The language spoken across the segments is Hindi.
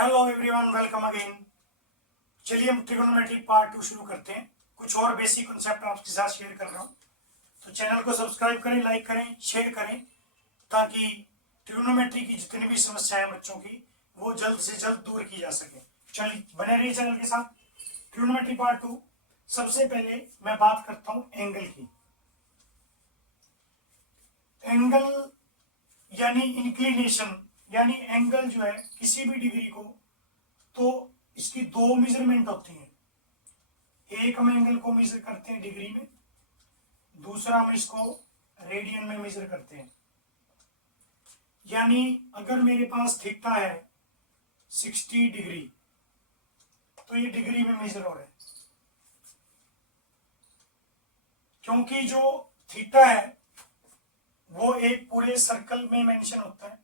Hello everyone, welcome again. चलिए हम ट्रिगोनोमेट्री पार्ट 2 शुरू करते हैं। कुछ और बेसिक कॉन्सेप्ट आपके साथ शेयर कर रहा हूँ, तो चैनल को सब्सक्राइब करें, लाइक करें, शेयर करें, ताकि ट्रिगोनोमेट्री की जितनी भी समस्याएं बच्चों की वो जल्द से जल्द दूर की जा सके। चलिए बने रहिए चैनल के साथ। Trigonometry part 2। सबसे पहले मैं बात करता हूँ एंगल की। एंगल यानी इंक्लिनेशन, यानी एंगल जो है किसी भी डिग्री को, तो इसकी दो मेजरमेंट होती हैं। एक हम एंगल को मेजर करते हैं डिग्री में, दूसरा हम इसको रेडियन में मेजर करते हैं। यानी अगर मेरे पास थीटा है 60 डिग्री, तो ये डिग्री में मेजर हो रहा है, क्योंकि जो थीटा है वो एक पूरे सर्कल में मेंशन होता है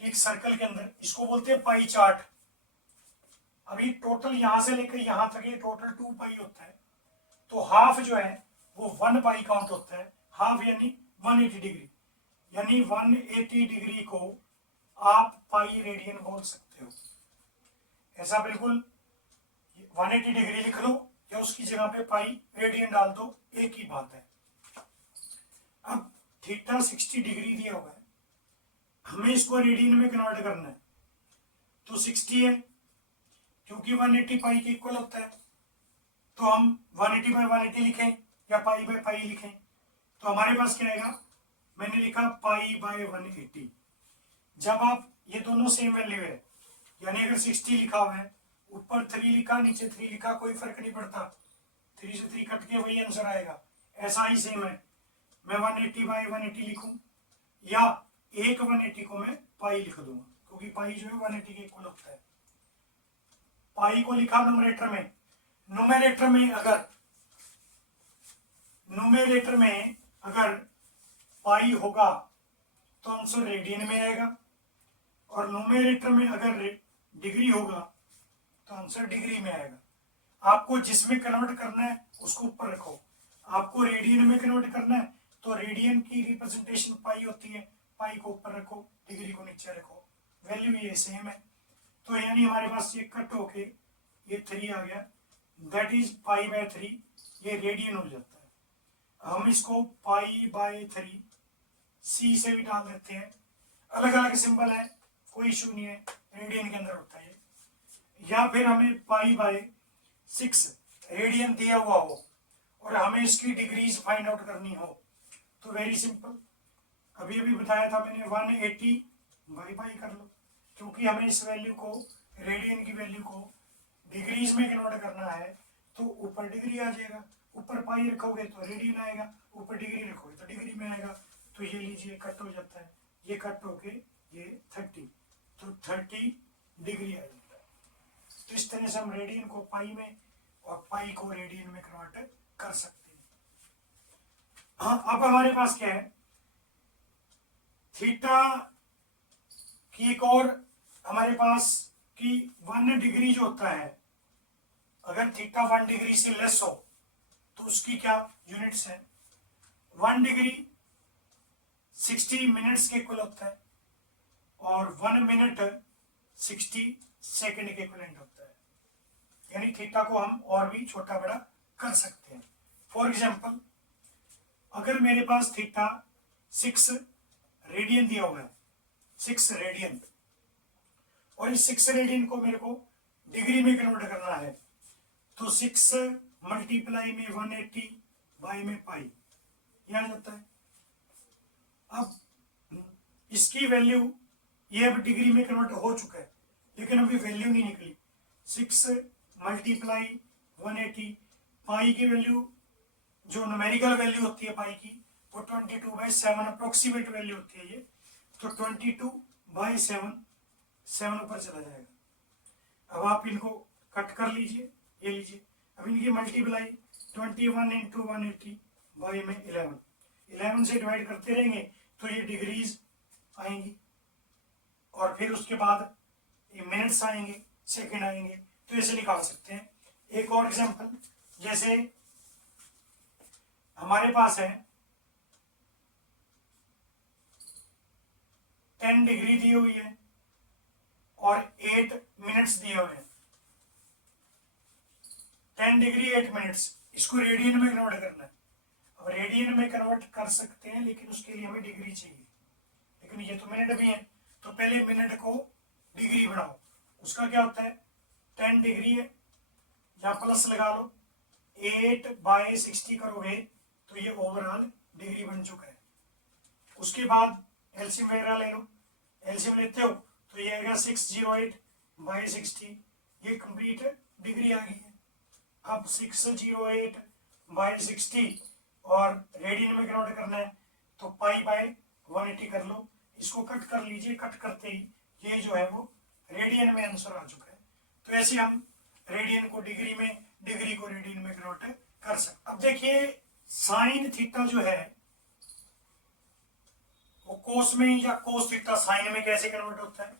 कि एक सर्कल के अंदर, इसको बोलते हैं पाई चार्ट। अभी टोटल यहां से लेकर यहां तक ये टोटल 2 पाई होता है, तो हाफ जो है वो 1 पाई काउंट होता है। हाफ यानी 180 डिग्री, यानी 180 डिग्री को आप पाई रेडियन बोल सकते हो। ऐसा बिल्कुल 180 डिग्री लिख लो या उसकी जगह पे पाई रेडियन डाल दो, एक ही बात है। अब थीटा 60 डिग्री दिया हुआ है, हमें इसको रेडियन में कन्वर्ट करना है, तो 60 है, क्योंकि 180 पाई के इक्वल होता है, तो हम 180 बाई 180 लिखें या पाई बाई पाई लिखें, तो हमारे पास क्या आएगा, मैंने लिखा पाई बाई 180। जब आप ये दोनों सेम वैल्यू है, यानी अगर 60 लिखा हुआ है, ऊपर 3 लिखा नीचे 3 लिखा, कोई फर्क नहीं पड़ता, 3 से 3 कट के वही आंसर आएगा। ऐसा ही सेम है, मैं 180 बाई 180 लिखूं या एक 180 को मैं पाई लिख दूंगा, क्योंकि पाई जो है 180 के इक्वल होता है। पाई को लिखा न्यूमरेटर में, न्यूमरेटर में अगर पाई होगा तो आंसर रेडियन में आएगा, और न्यूमरेटर में अगर डिग्री होगा तो आंसर डिग्री में आएगा। आपको जिसमें कन्वर्ट करना है उसको ऊपर रखो, आपको रेडियन में कन्वर्ट करना है तो रेडियन की रिप्रेजेंटेशन पाई होती है, पाई को ऊपर रखो, डिग्री को नीचे रखो, वैल्यू ये सेम है। तो यानी हमारे पास ये कट होके ये 3 आ गया, दैट इज पाई बाय 3, ये रेडियन हो जाता है। हम इसको पाई बाय 3 सी से भी डाल देते हैं, अलग अलग सिंबल है, कोई इशू नहीं है, रेडियन के अंदर होता है ये। या फिर हमें पाई बाय 6 रेडियन दिया हुआ हो और हमें इसकी डिग्रीज फाइंड आउट करनी हो, तो वेरी सिंपल, अभी अभी बताया था मैंने, 180 बाई पाई कर लो, क्योंकि हमें इस वैल्यू को, रेडियन की वैल्यू को डिग्रीज में कन्वर्ट करना है, तो ऊपर डिग्री आ जाएगा, ऊपर पाई रखोगे तो रेडियन आएगा, ऊपर डिग्री रखोगे तो डिग्री में आएगा। तो ये लीजिए कट हो जाता है, ये कट होके ये 30, तो 30 डिग्री आ जाता है। तो इस तरह से हम रेडियन को पाई में और पाई को रेडियन में कन्वर्ट कर सकते हैं। हाँ, अब हमारे पास क्या है, थीटा की एक और हमारे पास कि 1 डिग्री जो होता है, अगर थीटा 1 डिग्री से लेस हो तो उसकी क्या यूनिट्स है। 1 डिग्री 60 मिनट्स के इक्वल होता है, और 1 मिनट 60 सेकंड के इक्वलेंट होता है। यानी थीटा को हम और भी छोटा बड़ा कर सकते हैं। फॉर एग्जाम्पल, अगर मेरे पास थीटा 6 रेडियन दिया हुआ है, 6 रेडियन, और इस 6 रेडियन को मेरे को डिग्री में कन्वर्ट करना है, तो 6 मल्टीप्लाई में 180 बाई में पाई, ये आ जाता है। अब इसकी वैल्यू, ये अब डिग्री में कन्वर्ट हो चुका है, लेकिन अभी वैल्यू नहीं निकली। 6 मल्टीप्लाई 180, पाई की वैल्यू जो न्यूमेरिकल वैल्यू होती है पाई की, वो 22/7 अप्रोक्सीमेट वैल्यू होती है ये, तो 22/7 7 ऊपर चला जाएगा। अब आप इनको कट कर लीजिए, ये लीजिए, अब इनकी मल्टीप्लाई 21 इंटू 180 बाई में 11 से डिवाइड करते रहेंगे तो ये डिग्रीज आएंगी, और फिर उसके बाद ये मिनट्स आएंगे, सेकंड आएंगे, तो ऐसे निकाल सकते हैं। एक और एग्जांपल, जैसे हमारे पास है 10 डिग्री दी हुई है, और 8 मिनट्स दिए हुए हैं। 10 डिग्री 8 मिनट्स, इसको रेडियन में कन्वर्ट करना है। अब रेडियन में कन्वर्ट कर सकते हैं, लेकिन उसके लिए हमें डिग्री चाहिए, लेकिन ये तो मिनट भी है, तो पहले मिनट को डिग्री बनाओ। उसका क्या होता है, 10 डिग्री है, या प्लस लगा लो, 8/60 करोगे तो ये ओवरऑल डिग्री बन चुका है। उसके बाद एलसीएम वगैरह ले लो, एलसीएम लेते हो तो ये आएगा 608/60, ये कंप्लीट डिग्री आ गई है। अब 608/60 और रेडियन में कन्वर्ट करना है तो π/180 कर लो, इसको कट कर लीजिए, कट करते ही ये जो है वो रेडियन में आंसर आ चुका है। तो ऐसे हम रेडियन को डिग्री में, डिग्री को रेडियन में कन्वर्ट कर सकते। अब देखिए साइन थीटा जो है वो कोस में, या कोस थीटा साइन में कैसे कन्वर्ट होता है,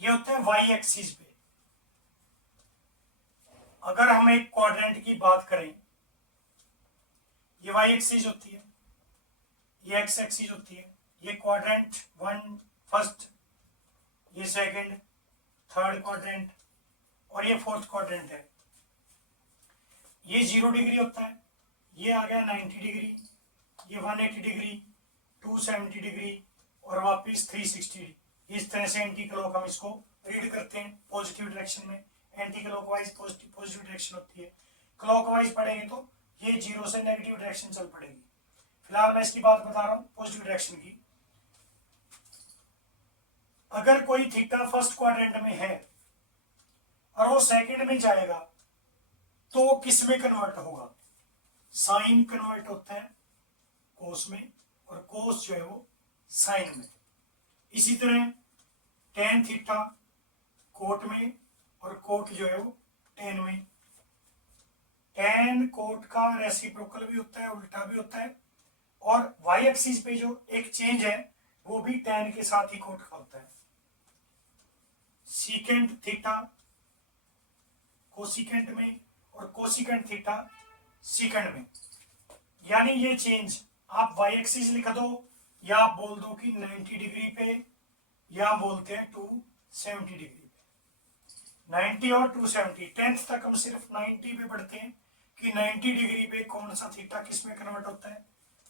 ये होता है वाई एक्सिस पे। अगर हम एक क्वाड्रेंट की बात करें, ये वाई एक्सिस होती है, ये एक्स एक्सिस होती है, ये क्वाड्रेंट 1 फर्स्ट, ये सेकंड, थर्ड क्वाड्रेंट और ये फोर्थ क्वाड्रेंट है। ये 0 डिग्री होता है, ये आ गया 90 डिग्री, ये 180 डिग्री, 270 डिग्री और वापिस 360 डिग्री। इस तरह से एंटी क्लॉक हम इसको रीड करते हैं पॉजिटिव डायरेक्शन में। एंटी क्लॉकवाइज पॉजिटिव डायरेक्शन होती है, क्लॉकवाइज पढ़ेंगे तो ये 0 से नेगेटिव डायरेक्शन चल पड़ेगी। फिलहाल मैं इसकी बात बता रहा हूँ पॉजिटिव डायरेक्शन की। अगर कोई थीटा फर्स्ट क्वाड्रेंट में है और वो सेकंड में जाएगा तो वो किस में कन्वर्ट होगा, साइन कन्वर्ट होता है कोस में, और कोस जो है वो साइन में। इसी तरह टेन थीटा कोट में और कोट जो है वो टेन में। टेन कोट का रेसिप्रोकल भी होता है, उल्टा भी होता है, और वाई एक्सिस पे जो एक चेंज है वो भी टेन के साथ ही कोट का होता है। सीकेंट थीटा कोसिकेंट में और कोसिकेंट थीटा सीकेंट में। यानी ये चेंज आप वाई एक्सिस लिख दो, या आप बोल दो कि 90 डिग्री पे, या बोलते हैं 270 डिग्री पे। 90 और 270, 10th तक हम सिर्फ 90 पे पढ़ते हैं कि 90 डिग्री पे कौन सा थीटा किस में कन्वर्ट होता है,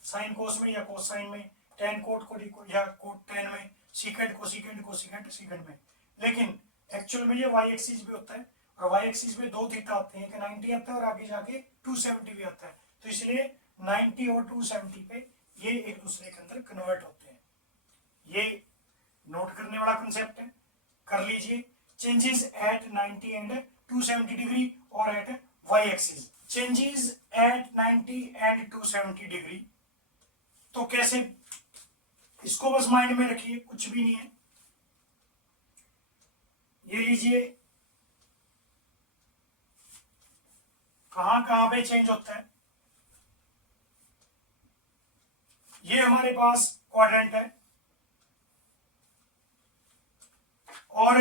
साइन कोस में या कोस साइन में, टेन कोट को या कोट टेन में, सीकेंट कोसिकेंट कोसिकेंट सीकेंट में। लेकिन एक्चुअल में ये वाई एक्सिस भी होता है, और वाई एक्सिस में दो थीटा आते हैं, 90 आता है और आगे जाके 270 भी आता है। तो इसलिए 90 और 270 पे ये एक दूसरे के अंदर कन्वर्ट होते हैं। ये नोट करने वाला कंसेप्ट है, कर लीजिए। चेंजेस एट 90 एंड 270 डिग्री और at Y axis. Changes at 90 and 270 degree, तो कैसे, इसको बस माइंड में रखिए, कुछ भी नहीं है। ये लीजिए, कहां कहां पे चेंज होता है। ये हमारे पास क्वाड्रेंट है, और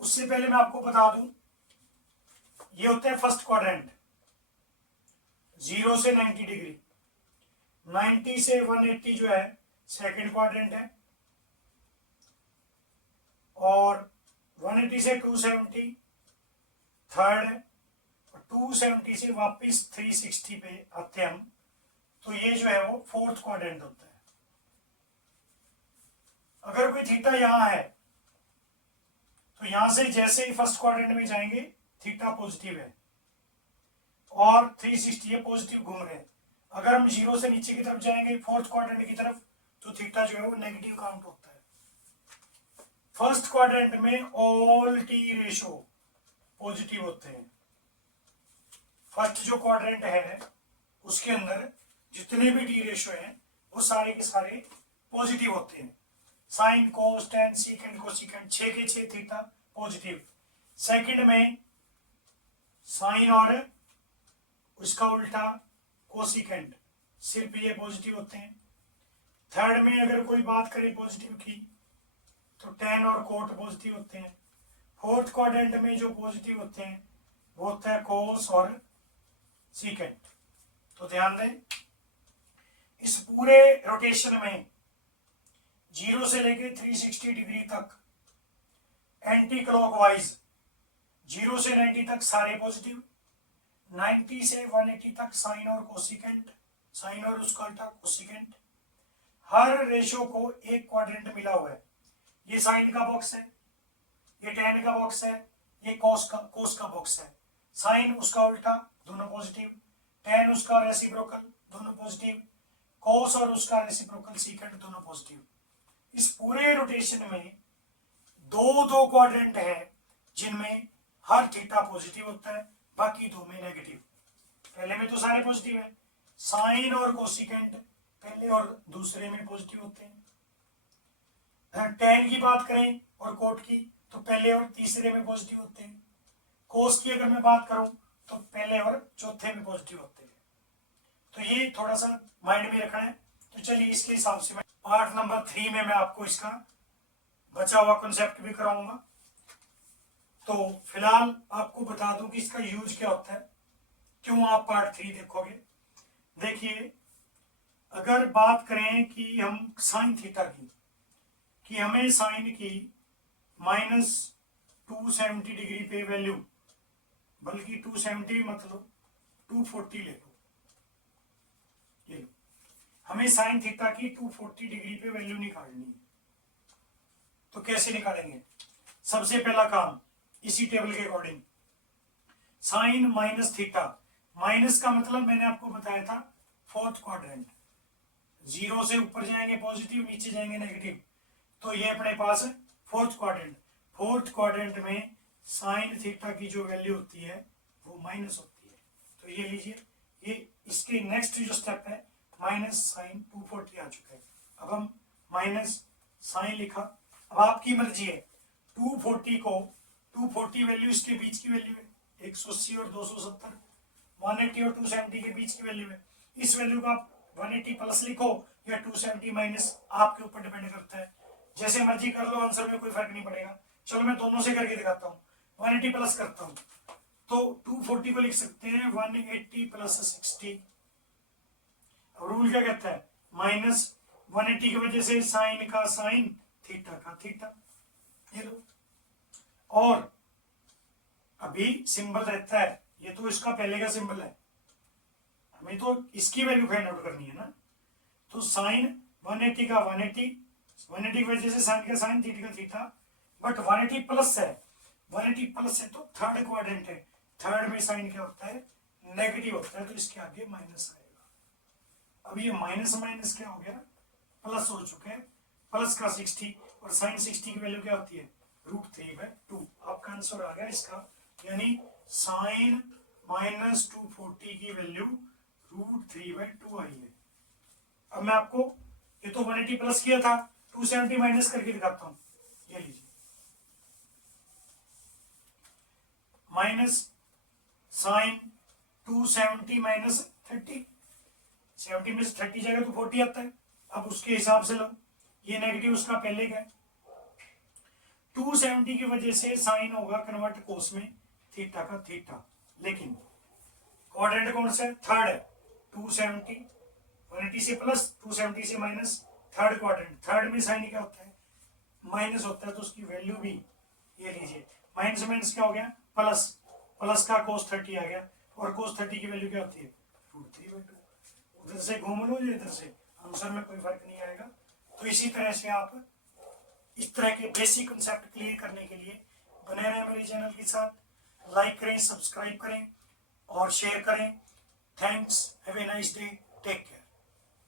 उससे पहले मैं आपको बता दूं, ये होता है फर्स्ट क्वाड्रेंट, 0 से 90 डिग्री। 90 से 180 जो है सेकंड क्वाड्रेंट है, और 180 से 270 थर्ड है, और 270 से वापस 360 पे आते हैं हम, तो ये जो है वो फोर्थ क्वाड्रेंट होता है। अगर कोई थीटा यहां है तो यहां से जैसे ही फर्स्ट क्वाड्रेंट में जाएंगे थीटा पॉजिटिव है, और 360 ये पॉजिटिव घूम रहे हैं। अगर हम 0 से नीचे की तरफ जाएंगे फोर्थ क्वाड्रेंट की तरफ, तो थीटा जो है वो नेगेटिव काउंट होता है। फर्स्ट क्वाड्रेंट में ऑल टी रेशो पॉजिटिव होते हैं। फर्स्ट जो क्वाड्रेंट है उसके अंदर जितने भी टी रेशो हैं वो सारे के सारे पॉजिटिव होते हैं। Sine cos ten secant cosecant 6 के 6 थीटा पॉजिटिव। सेकंड में साइन और उसका उल्टा कोसिकेंट, सिर्फ ये पॉजिटिव होते हैं। थर्ड में अगर कोई बात करें पॉजिटिव की तो टेन और कोट पॉजिटिव होते हैं। फोर्थ क्वाड्रेंट में जो पॉजिटिव होते हैं वो होता है कोस और सीकेंट। तो ध्यान दें, इस पूरे रोटेशन में 0 से लेके 360 डिग्री तक एंटी क्लॉकवाइज 0 से 90 तक सारे पॉजिटिव, 90 से 180 तक साइन और कोसिकेंट, साइन और उसका उल्टा कोसिकेंट। हर रेशो को एक क्वाड्रेंट मिला हुआ है। ये साइन का बॉक्स है, ये टेन का बॉक्स है, ये कोस का बॉक्स है। साइन उसका उल्टा दोनों पॉजिटिव, टेन उसका रेसिप्रोकल दोनों पॉजिटिव, कोस और उसका रेसिप्रोकल सीकेंट दोनों पॉजिटिव। इस पूरे रोटेशन में दो दो क्वाड्रेंट है जिनमें हर थीटा पॉजिटिव होता है, बाकी दो में नेगेटिव। पहले में तो सारे पॉजिटिव है, साइन और कोसिकेंट पहले और दूसरे में पॉजिटिव होते हैं। टेन की बात करें और कोट की तो पहले और तीसरे में पॉजिटिव होते हैं। कोस की अगर मैं बात करूं तो पहले और चौथे में पॉजिटिव होते हैं। तो ये थोड़ा सा माइंड में रखना है। तो चलिए इसके हिसाब से मैं पार्ट नंबर 3 में मैं आपको इसका बचा हुआ कॉन्सेप्ट भी कराऊंगा। तो फिलहाल आपको बता दूं कि इसका यूज क्या होता है, क्यों आप पार्ट 3 देखोगे। देखिए, अगर बात करें कि हम साइन थीटा की, कि हमें साइन की -270 डिग्री पे वैल्यू, बल्कि 270 मतलब 240 ले लो, ये लो, हमें साइन थीटा की 240 डिग्री पे वैल्यू निकालनी है। तो कैसे निकालेंगे? सबसे पहला काम इसी टेबल के according, sine minus theta, minus का मतलब मैंने आपको बताया था फोर्थ क्वाड्रेंट, 0 से ऊपर जाएंगे पॉजिटिव, नीचे जाएंगे नेगेटिव। तो ये अपने पास है फोर्थ क्वाड्रेंट। फोर्थ क्वाड्रेंट में साइन थीटा की जो वैल्यू होती है वो माइनस होती है। तो ये लीजिए, ये इसके नेक्स्ट जो स्टेप है माइनस साइन 240 आ चुका है। अब हम माइनस साइन लिखा। अब आपकी मर्जी है, 240 को 240 वैल्यू इसके बीच की वैल्यू है, 180 और 270, 180 और 270 के बीच की वैल्यू है। इस वैल्यू को आप 180 प्लस लिखो या 270 माइनस, आपके ऊपर डिपेंड करता है, जैसे मर्जी कर लो, आंसर में कोई फर्क नहीं पड़ेगा। चलो मैं दोनों से करके दिखाता हूँ। 180 प्लस करता हूँ तो 240 को लिख सकते हैं 180 प्लस 60। रूल क्या कहता है? माइनस 180 की वजह से साइन का साइन, थीटा का थीटा, ये लो। और अभी सिंबल रहता है, ये तो इसका पहले का सिंबल है, हमें तो इसकी वैल्यू फाइंड आउट करनी है ना। तो साइन 180 का 180 की वजह से साइन का साइन, थीटा का थीटा, बट 180 प्लस है, 180 प्लस है तो थर्ड क्वाड्रेंट है, थर्ड में साइन क्या होता है? नेगेटिव होता है, तो इसके आगे माइनस आएगा। अब ये माइनस माइनस क्या हो गया? प्लस हो चुका है। प्लस का 60 और साइन 60 की वैल्यू क्या होती है? √3/2। आपका आंसर आ गया इसका, यानी साइन -240 की वैल्यू √3/2 आई है। अब मैं आपको, ये तो 180 प्लस किया था, 270 माइनस करके दिखाता हूं। ये लीजिए, माइनस साइन 270 माइनस 30, 70 में से 30 जाएगा तो 40 आता है। अब उसके हिसाब से लो, ये नेगेटिव उसका पहले का है, 270 की वजह से साइन होगा कन्वर्ट कोस में, थीटा का थीटा। लेकिन क्वाड्रेंट कौन सा है? थर्ड है। 270, 180 से प्लस, 270 से माइनस, थर्ड क्वाड्रेंट। थर्ड में साइन क्या होता है? माइनस होता है, तो उसकी वैल्यू भी, ये लीजिए, माइनस माइनस क्या हो गया? प्लस, प्लस का cos 30 आ गया, और cos 30 की वैल्यू क्या होती है? √3/2। उधर से घूम लो या इधर से, आंसर में कोई फर्क नहीं आएगा। तो इसी तरह से आप इस तरह के बेसिक कंसेप्ट क्लियर करने के लिए बने रहें मेरे चैनल के साथ। लाइक करें, सब्सक्राइब करें और शेयर करें। Thanks, have a nice day, take care.